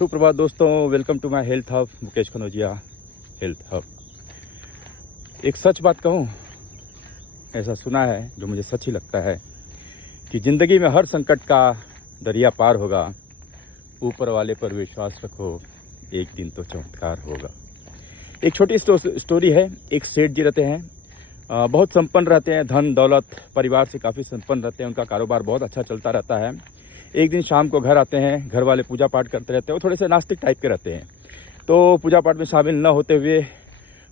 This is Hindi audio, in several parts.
सुप्रभात दोस्तों, welcome to my health hub Mukesh Kanaujia health hub. एक सच बात कहूँ, ऐसा सुना है जो मुझे सच ही लगता है कि ज़िंदगी में हर संकट का दरिया पार होगा। ऊपर वाले पर विश्वास रखो, एक दिन तो चमत्कार होगा। एक छोटी स्टोरी है। एक सेठ जी रहते हैं, बहुत संपन्न रहते हैं, धन दौलत परिवार से काफ़ी संपन्न रहते हैं, उनका कारोबार बहुत अच्छा चलता रहता है। एक दिन शाम को घर आते हैं, घर वाले पूजा पाठ करते रहते हैं, वो थोड़े से नास्तिक टाइप के रहते हैं, तो पूजा पाठ में शामिल न होते हुए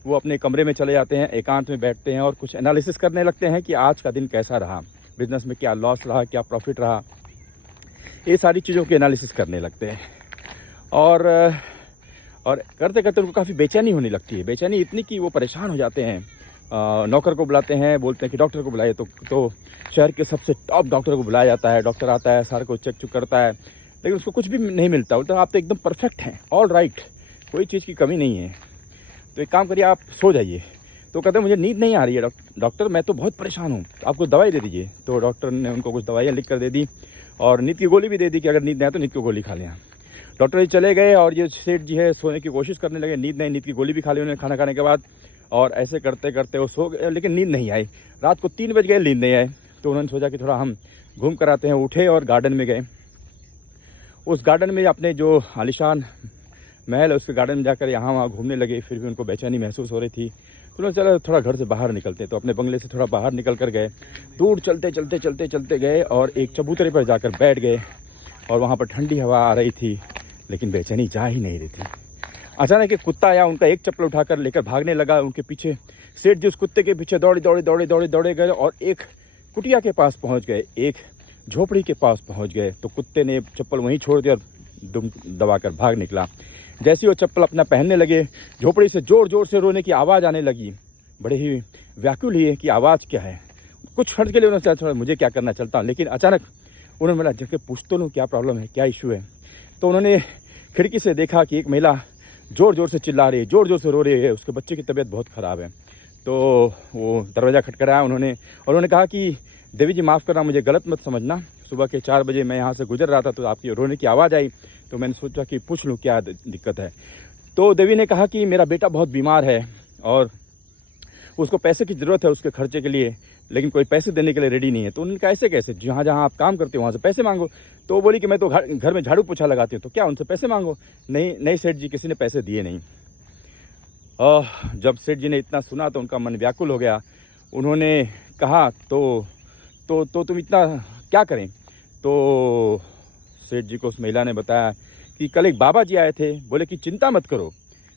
वो अपने कमरे में चले जाते हैं, एकांत में बैठते हैं और कुछ एनालिसिस करने लगते हैं कि आज का दिन कैसा रहा, बिजनेस में क्या लॉस रहा, क्या प्रॉफिट रहा, ये सारी चीज़ों की एनालिसिस करने लगते हैं। और करते करते उनको काफ़ी बेचैनी होने लगती है। बेचैनी इतनी कि वो परेशान हो जाते हैं। नौकर को बुलाते हैं, बोलते हैं कि डॉक्टर को बुलाइए, तो शहर के सबसे टॉप डॉक्टर को बुलाया जाता है। डॉक्टर आता है, सारे को चेक करता है, लेकिन उसको कुछ भी नहीं मिलता। बोलता है आप तो एकदम परफेक्ट हैं, ऑल राइट, कोई चीज़ की कमी नहीं है, तो एक काम करिए आप सो जाइए। तो कहते हैं मुझे नींद नहीं आ रही है डॉक्टर, मैं तो बहुत परेशान हूँ, आपको दवाई दे दीजिए। तो डॉक्टर ने उनको कुछ दवाइयाँ लिख कर दे दी और नींद की गोली भी दे दी कि अगर नींद नहीं आए तो नींद की गोली खा लें। डॉक्टर जी चले गए और ये सेठ जी है सोने की कोशिश करने लगे, नींद नहीं, नींद की गोली भी खा ली उन्होंने खाना खाने के बाद, और ऐसे करते करते वो सो गए, लेकिन नींद नहीं आई। रात को 3 बज गए, नींद नहीं आई। तो उन्होंने सोचा कि थोड़ा हम घूम कर आते हैं। उठे और गार्डन में गए। उस गार्डन में अपने जो आलिशान महल है उसके गार्डन में जाकर यहाँ वहाँ घूमने लगे। फिर भी उनको बेचैनी महसूस हो रही थी, तो उन्होंने चला थोड़ा घर से बाहर निकलते। तो अपने बंगले से थोड़ा बाहर निकल कर गए, दूर चलते गए और एक चबूतरे पर जाकर बैठ गए। और वहाँ पर ठंडी हवा आ रही थी, लेकिन बेचैनी जा ही नहीं रही थी। अचानक एक कुत्ता आया, उनका एक चप्पल उठाकर लेकर भागने लगा। उनके पीछे सेठ जी उस कुत्ते के पीछे दौड़े गए और एक कुटिया के पास पहुंच गए, एक झोपड़ी के पास पहुंच गए। तो कुत्ते ने चप्पल वहीं छोड़ दिया और दुम दबाकर भाग निकला। जैसे ही वो चप्पल अपना पहनने लगे, झोपड़ी से जोर से रोने की आवाज़ आने लगी। बड़े ही व्याकुल हुए कि आवाज़ क्या है। कुछ क्षण के लिए उन्होंने सोचा मुझे क्या करना चलता, लेकिन अचानक उन्होंने बोला जबकि पूछ तो लूँ क्या प्रॉब्लम है, क्या इशू है। तो उन्होंने खिड़की से देखा कि एक महिला जोर से चिल्ला रही है, जोर से रो रही है, उसके बच्चे की तबीयत बहुत ख़राब है। तो वो दरवाज़ा खटखटाया उन्होंने कहा कि देवी जी माफ़ करना, मुझे गलत मत समझना, सुबह के 4 बजे मैं यहाँ से गुजर रहा था तो आपकी रोने की आवाज़ आई, तो मैंने सोचा कि पूछ लूँ क्या दिक्कत है। तो देवी ने कहा कि मेरा बेटा बहुत बीमार है और उसको पैसे की ज़रूरत है उसके खर्चे के लिए, लेकिन कोई पैसे देने के लिए रेडी नहीं है। तो उन्होंने कहा ऐसे कैसे, जहाँ आप काम करते हो वहाँ से पैसे मांगो। तो वो बोली कि मैं तो घर में झाड़ू पोछा लगाती हूँ, तो क्या उनसे पैसे मांगो। नहीं सेठ जी, किसी ने पैसे दिए नहीं। जब सेठ जी ने इतना सुना तो उनका मन व्याकुल हो गया। उन्होंने कहा तो तुम इतना क्या करें। तो सेठ जी को उस महिला ने बताया कि कल एक बाबा जी आए थे, बोले कि चिंता मत करो,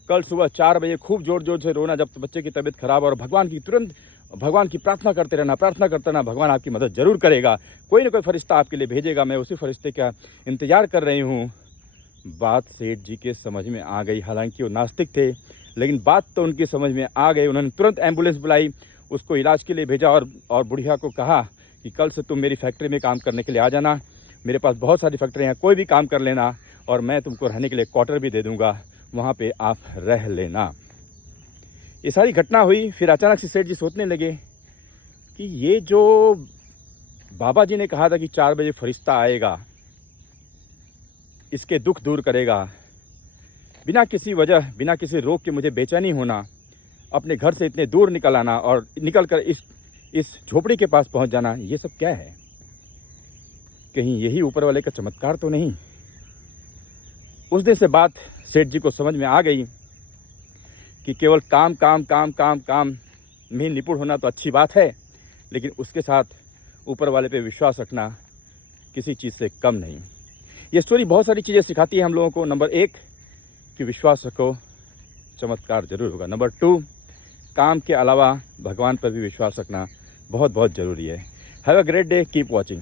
कल सुबह 4 बजे खूब जोर से रोना जब बच्चे की तबीयत खराब, और भगवान की प्रार्थना करते रहना, भगवान आपकी मदद जरूर करेगा, कोई ना कोई फरिश्ता आपके लिए भेजेगा, मैं उसी फरिश्ते का इंतजार कर रही हूँ। बात सेठ जी के समझ में आ गई। हालांकि वो नास्तिक थे, लेकिन बात तो उनकी समझ में आ गई। उन्होंने तुरंत एम्बुलेंस बुलाई, उसको इलाज के लिए भेजा और बुढ़िया को कहा कि कल से तुम मेरी फैक्ट्री में काम करने के लिए आ जाना, मेरे पास बहुत सारी फैक्ट्रियाँ हैं, कोई भी काम कर लेना, और मैं तुमको रहने के लिए क्वार्टर भी दे दूँगा, वहाँ पे आप रह लेना। ये सारी घटना हुई। फिर अचानक से सेठ जी सोचने लगे कि ये जो बाबा जी ने कहा था कि 4 बजे फरिश्ता आएगा, इसके दुख दूर करेगा, बिना किसी वजह, बिना किसी रोग के मुझे बेचैनी होना, अपने घर से इतने दूर निकल आना और निकल कर इस झोपड़ी के पास पहुंच जाना, ये सब क्या है। कहीं यही ऊपर वाले का चमत्कार तो नहीं। उस दिन से बात सेठ जी को समझ में आ गई कि केवल काम में निपुण होना तो अच्छी बात है, लेकिन उसके साथ ऊपर वाले पे विश्वास रखना किसी चीज़ से कम नहीं। ये स्टोरी बहुत सारी चीज़ें सिखाती है हम लोगों को। नंबर 1 कि विश्वास रखो, चमत्कार जरूर होगा। नंबर 2, काम के अलावा भगवान पर भी विश्वास रखना बहुत ज़रूरी है। Have a great day, keep watching.